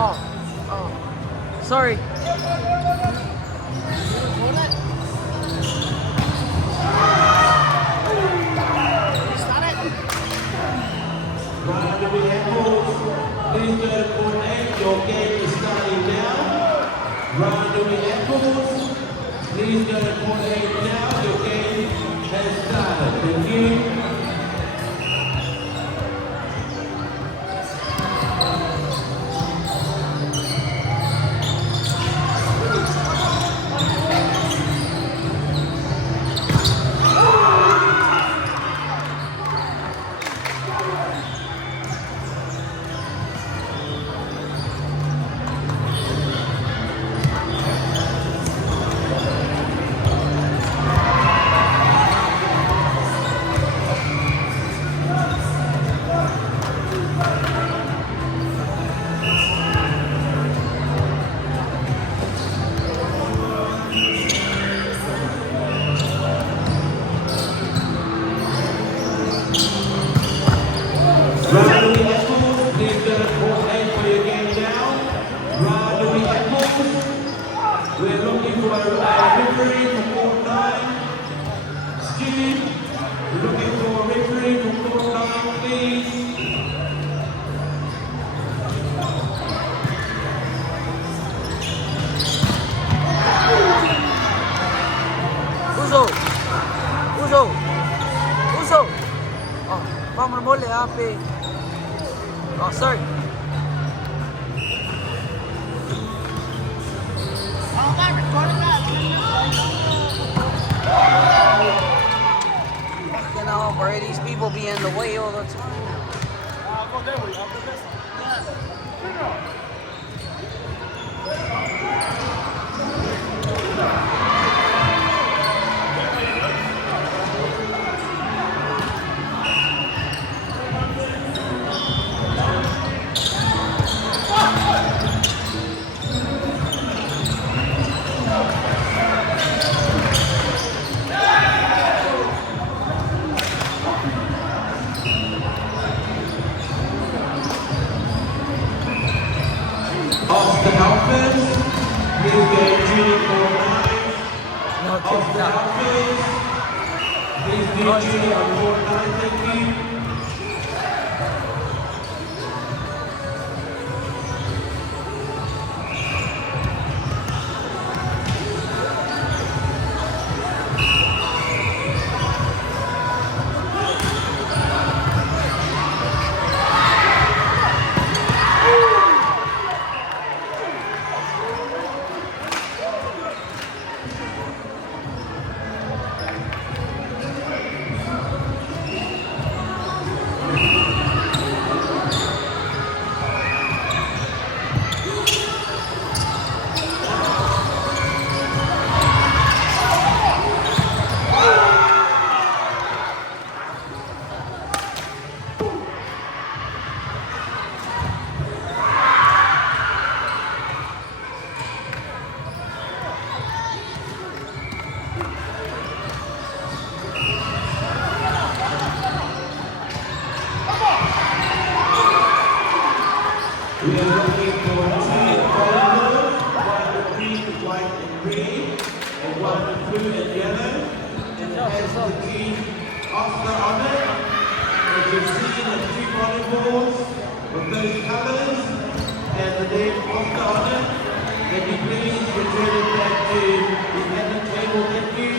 Oh, oh. Sorry. Ryan, do we have rules? Please go to court 8. Your game is starting now. Ryan, do we have rules? Please go to court 8 now. Your game has started. Thank you. Ryan, do we have rules? Please go to court 8 for your game now. Ryan, do we have rules? We're looking for a referee from court 9. Stu, we're looking for a referee from court 9, please. Uso. Uso. Uso. Oh, vamos mole, happy. Oh, sorry. You know, where these people be in the way all the time. Oscar Alphas, please go to junior court 9. No, Oscar Alphas, please do junior court 9, thank you. We are looking for 2 followers, 1 green, white and green, and 1 blue and yellow. And it has the green Oscar on it. As you've seen, the 2 volleyballs with those colours and the name Oscar on it. Can you please return it back to the head table, thank you.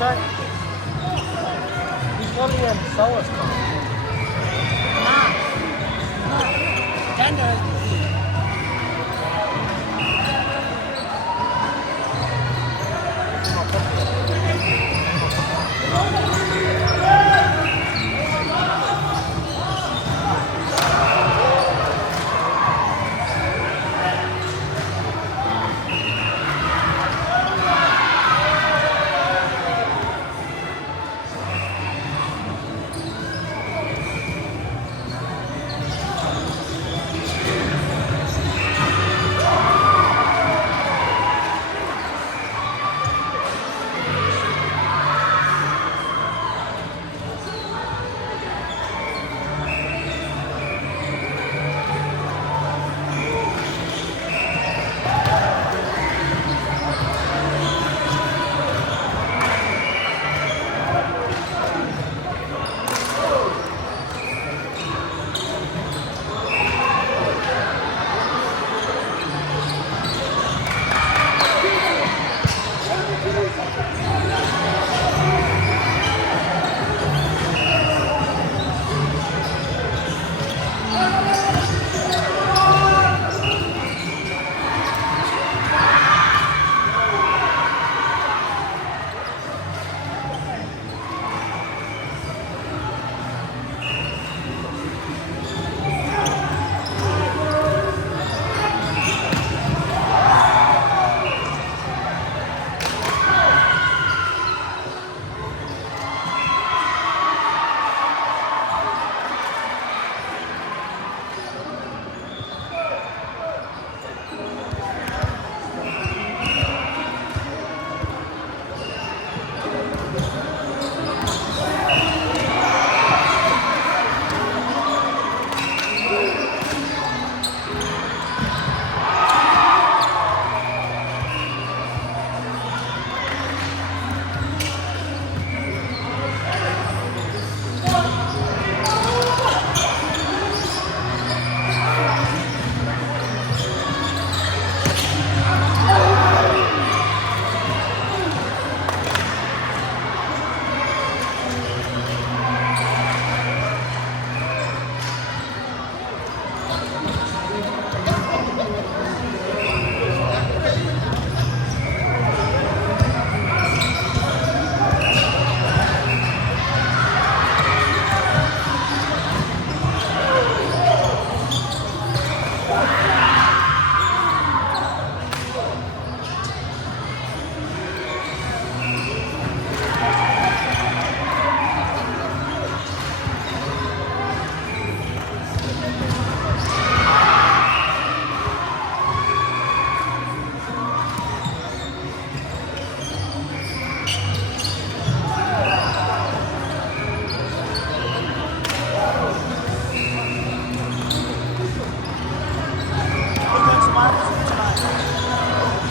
sir. Victorian Source. Gender is the key.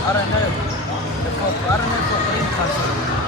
I don't know. I don't know if we're